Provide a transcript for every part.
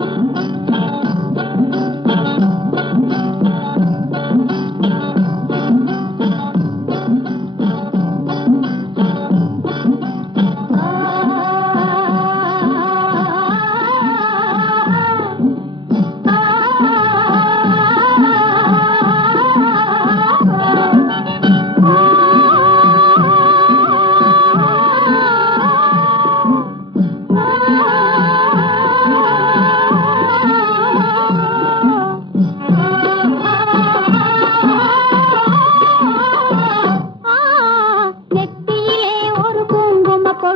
Mm-hmm.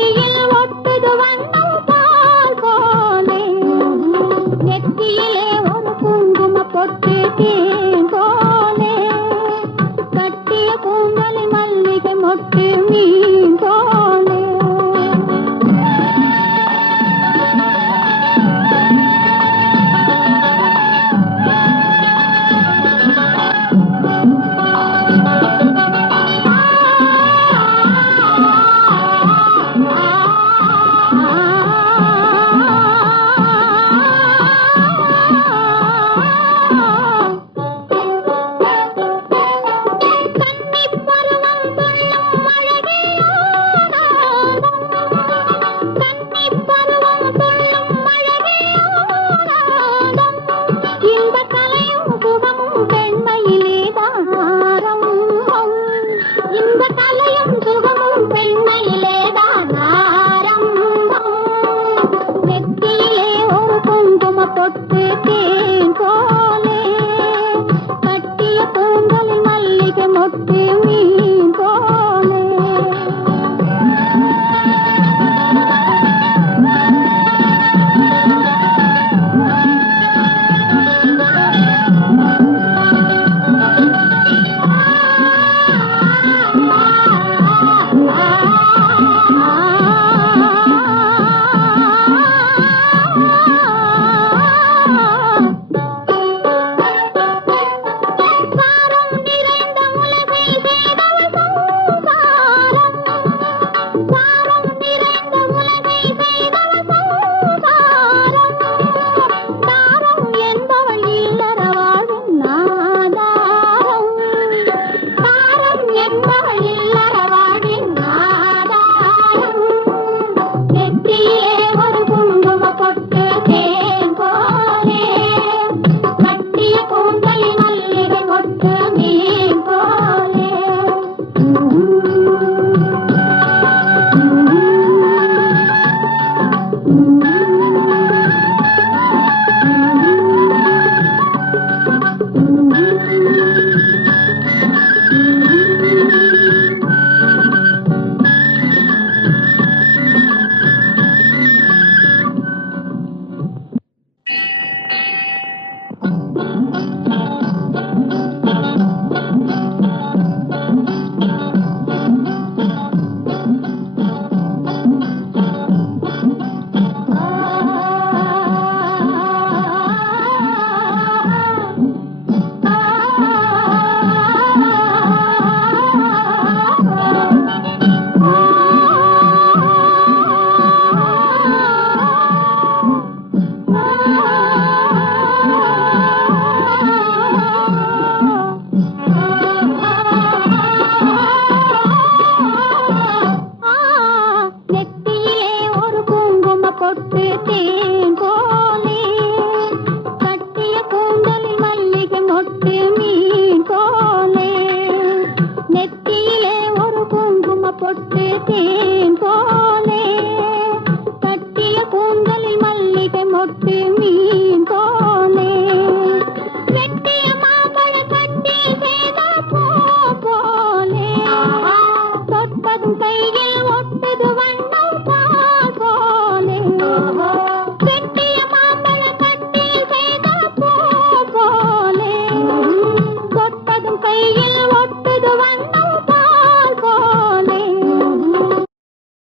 தொட்டதும் ஒட்டுது வந்த